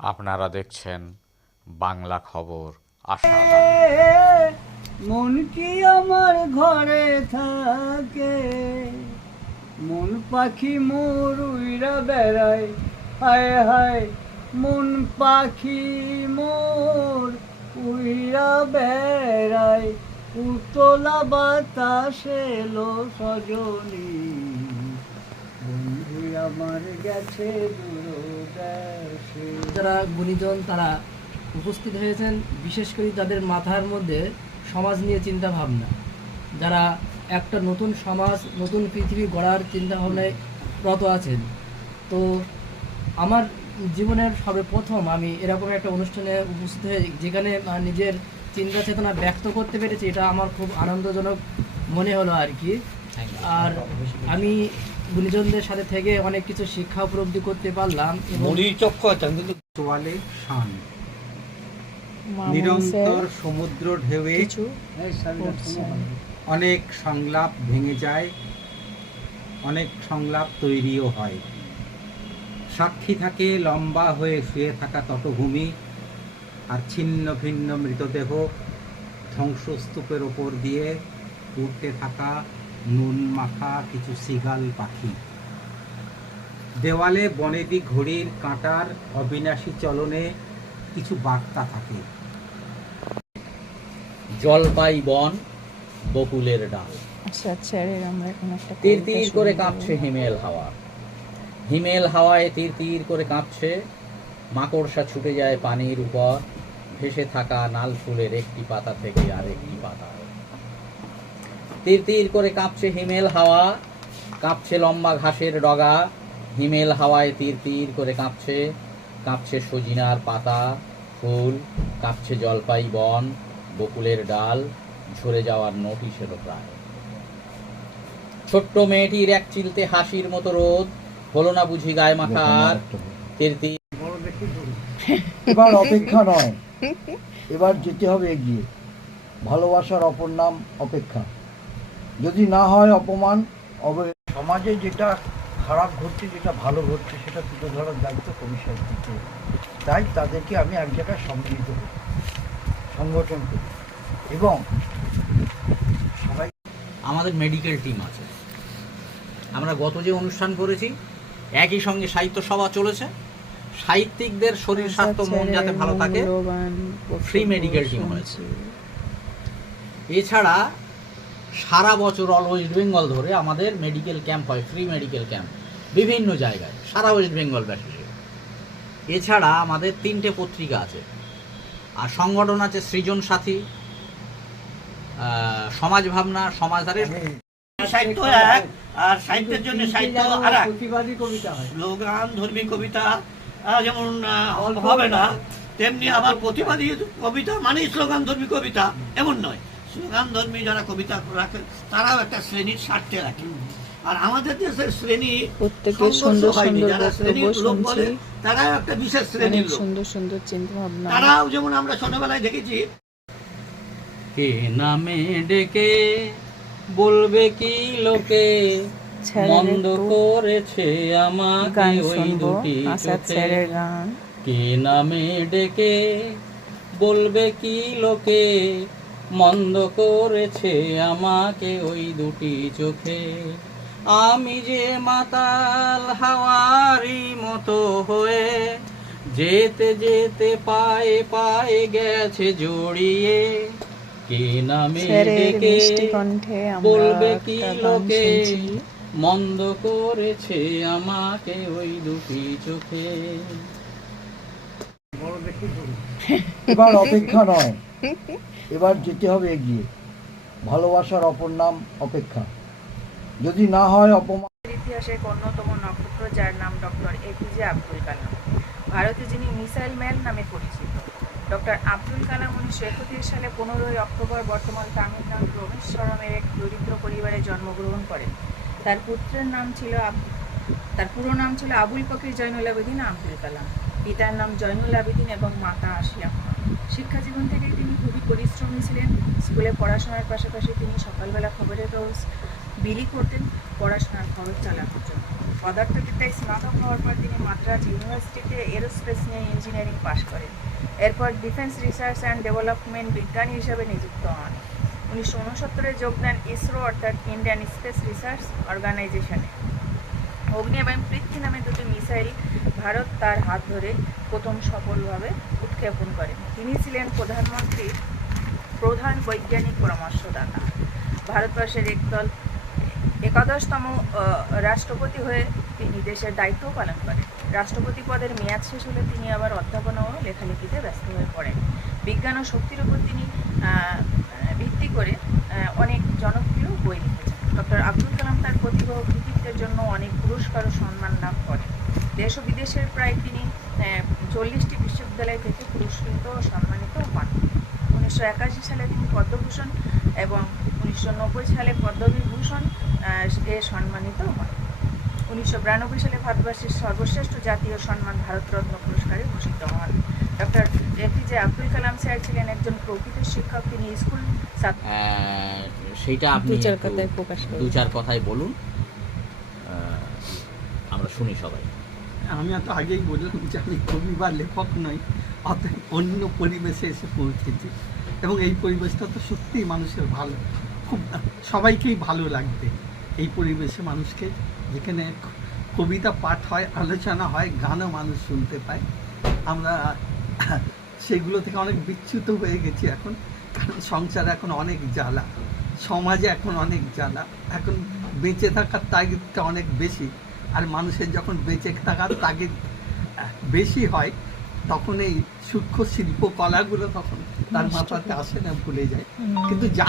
আপনারা দেখছেন বাংলা খবর আশাবাদী। মন কি আমার ঘরে থাকে, মন পাখি মোর উইরা বেড়ায়, হায় হায় মন পাখি মোর উইরা বেড়ায়, উতলা বাতাসে এলো সজনী, বন্ধু আমার গেছে দূরদেশে। যারা গুণীজন তারা উপস্থিত হয়েছেন, বিশেষ করে তাদের মাথার মধ্যে সমাজ নিয়ে চিন্তা ভাবনা, যারা একটা নতুন সমাজ নতুন পৃথিবী গড়ার চিন্তা ভাবনায় রত আছেন। তো আমার জীবনের সর্বপ্রথম আমি এরকম একটা অনুষ্ঠানে উপস্থিত হয়ে যেখানে নিজের চিন্তা চেতনা ব্যক্ত করতে পেরেছি, এটা আমার খুব আনন্দজনক মনে হলো আর কি। আর আমি গুণীজনদের সাথে থেকে অনেক কিছু শিক্ষা উপলব্ধি করতে পারলাম। তোয়ালে শান নিরন্তর সমুদ্র ঢেউয়ে অনেক সংলাপ ভেঙে যায়, অনেক সংলাপ তৈরিও হয়। সাক্ষী থাকে লম্বা হয়ে শুয়ে থাকা তটভূমি, আর ছিন্ন ভিন্ন মৃতদেহ ধ্বংসস্তূপের ওপর দিয়ে উড়তে থাকা নুন মাখা কিছু সিগাল পাখি। দেওয়ালে বনেদি ঘড়ির কাঁটার অবিনাশী চলনে কিছু বার্তা থাকে। জলপাই বন বকুলের ডাল, তীর তীর করে কাঁপছে হিমেল হাওয়া, হিমেল হাওয়ায় তীর তীর করে কাঁপছে। মাকড়সা ছুটে যায় পানির উপর, ভেসে থাকা নাল ফুলের একটি পাতা থেকে আরেকটি পাতা। তীর তীর করে কাঁপছে হিমেল হাওয়া, কাঁপছে লম্বা ঘাসের ডগা। হিমেল হাওয়ায় তীর তীর করে কাঁপছে, কাঁপছে সজিনার পাতা ফুল, কাঁপছে জলপাই বন বকুলের ডাল। ঝরে যাওয়ার নোটিশ এলো প্রায়। ছোট্ট মেয়েটির এক চিলতে হাসির মতো রোদ, হলো না বুঝি গায়ে মাখার। তীর তীর এবার অপেক্ষা নয়, এবার যেতে হবে এগিয়ে। ভালোবাসার অপর নাম অপেক্ষা। যদি না হয় অপমান, সমাজে যেটা খারাপ ঘটছে, যেটা ভালো ঘটছে, সেটা তুলে ধরার দায়িত্ব কবি সাহিত্যিকের। তাই তাদেরকে আমি এক জায়গায় সম্মিলিত করি, সংগঠন করি, এবং সবাই। আমাদের মেডিকেল টিম আছে। আমরা গত যে অনুষ্ঠান করেছি, একই সঙ্গে সাহিত্য সভা চলেছে। সাহিত্যিকদের শরীর স্বাস্থ্য মন যাতে ভালো থাকে, ফ্রি মেডিকেল টিম হয়েছে। এছাড়া সারা বছর অল ওয়েস্ট বেঙ্গল ধরে আমাদের মেডিকেল ক্যাম্প হয়, ফ্রি মেডিকেল ক্যাম্প বিভিন্ন জায়গায় সারা ওয়েস্ট বেঙ্গল ব্যাপী। এছাড়া আমাদের 3টে পত্রিকা আছে, আর সংগঠন আছে সৃজন সাথী, সমাজ ভাবনা, সমাজধারের। সাহিত্য এক, আর সাহিত্যের জন্য সাহিত্য আর এক। প্রতিবাদী কবিতা হয়, স্লোগান ধর্মী কবিতা যেমন হবে না, তেমনি আবার প্রতিবাদী কবিতা মানে স্লোগান ধর্মী কবিতা এমন নয়। স্লোগান ধর্মী যারা কবিতা রাখে তারাও একটা শ্রেণীর স্বার্থে রাখে। আর আমাদের দেশের শ্রেণী হয়নি, যারা শ্রেণীর লোক বলে তারাও একটা বিশেষ শ্রেণীর লোক। সুন্দর সুন্দর চিন্তা ভাবনা, তারাও যেমন আমরা ছোটবেলায় দেখেছি। কে নামে ডেকে বলবে কি লোকে, মন্দ করেছে আমাকে ওই দুটি চোখে। কে নামে ডেকে বলবে কি লোকে, মন্দ করেছে আমাকে ওই দুটি চোখে। আমি যে মাতাল হাওয়ারি মতো হয়ে, যেতে যেতে পায়ে পায়ে গেছে জড়িয়ে। কে নামে ডেকে বলবে কি লোকে, মন্দ করেছে আমাকে ওই দুটি চোখে। এবার অপেক্ষা নয়, এবার যেতে হবে এগিয়ে। ভালোবাসার অপর নাম অপেক্ষা। যদি না হয় অপমান। ইতিহাসের অন্যতম নক্ষত্র, যার নাম ডক্টর এপিজে আব্দুল কালাম। ভারতে যিনি মিসাইল ম্যান নামে পরিচিত। ডক্টর আব্দুল কালাম 1931 সালে 15 অক্টোবর বর্তমান তামিলনাড়ুর রামেশ্বরমের এক দরিদ্র পরিবারে জন্মগ্রহণ করেন। তার পুরো নাম ছিল আবুল ফকির জয়নুল আবেদিন আব্দুল কালাম। পিতার নাম জয়নুল আবেদিন এবং মাতা আশিয়া। শিক্ষা জীবন থেকেই তিনি খুবই পরিশ্রমী ছিলেন। স্কুলে পড়াশোনার পাশাপাশি তিনি সকালবেলা খবরের কাগজ বিলি করতেন পড়াশোনার খরচ চালানোর জন্য। পদার্থবিদ্যায় স্নাতক হওয়ার পর তিনি মাদ্রাজ ইউনিভার্সিটিতে এরোস্পেস নিয়ে ইঞ্জিনিয়ারিং পাশ করেন। এরপর ডিফেন্স রিসার্চ অ্যান্ড ডেভেলপমেন্ট বিজ্ঞানী হিসেবে নিযুক্ত হন। 1969 যোগ দেন ইসরো অর্থাৎ ইন্ডিয়ান স্পেস রিসার্চ অর্গানাইজেশনে। অগ্নি এবং পৃথ্বী নামে দুটি মিসাইল ভারত তার হাত ধরে প্রথম সফলভাবে উৎক্ষেপণ করেন। তিনি ছিলেন প্রধানমন্ত্রীর প্রধান বৈজ্ঞানিক পরামর্শদাতা। ভারতবর্ষের একাদশতম রাষ্ট্রপতি হয়ে তিনি দেশের দায়িত্ব পালন করেন। রাষ্ট্রপতি পদের মেয়াদ শেষ হলে তিনি আবার অধ্যাপনা ও লেখালেখিতে ব্যস্ত হয়ে পড়েন। বিজ্ঞান ও শক্তির উপর তিনি ভিত্তি করে অনেক জনপ্রিয় বই লিখেছেন। ডক্টর আব্দুল কালাম তার প্রতিভা ও কৃতিত্বের জন্য অনেক পুরস্কার ও সম্মান লাভ করেন। দেশ ও বিদেশের প্রায় তিনি 40টি বিশ্ববিদ্যালয় থেকে পুরস্কৃত ও সম্মানিত হন। 1981 সালে তিনি পদ্মভূষণ এবং 1990 সালে পদ্মবিভূষণ এ সম্মানিত হন। 1992 সালে ভারতবর্ষের সর্বশ্রেষ্ঠ জাতীয় সম্মান ভারতরত্ন পুরস্কারে ভূষিত হন। Doctor APJ Abdul Kalam sir ছিলেন একজন প্রকৃত শিক্ষক। তিনি স্কুল সেইটা আপনি দু চার কথায় বলুন, আমরা শুনি সবাই। আমি তো আগেই বললাম যে আমি কবি বা লেখক নই, অতএব অন্য পরিবেশে এসে পৌঁছেছি এবং এই পরিবেশটা তো সত্যিই মানুষের ভালো, খুব সবাইকেই ভালো লাগবে এই পরিবেশে মানুষকে, যেখানে কবিতা পাঠ হয়, আলোচনা হয়, গানও মানুষ শুনতে পায়। আমরা সেগুলো থেকে অনেক বিচ্যুত হয়ে গেছি এখন, কারণ সংসারে এখন অনেক জ্বালা, সমাজে এখন অনেক জ্বালা, এখন বেঁচে থাকার তাগিদটা অনেক বেশি। আর মানুষের যখন বেঁচে থাকার তাগিদ বেশি হয় তখন এই সূক্ষ্ম শিল্পকলাগুলো তখন তার মাথাতে আসে না, ভুলে যায়। কিন্তু যা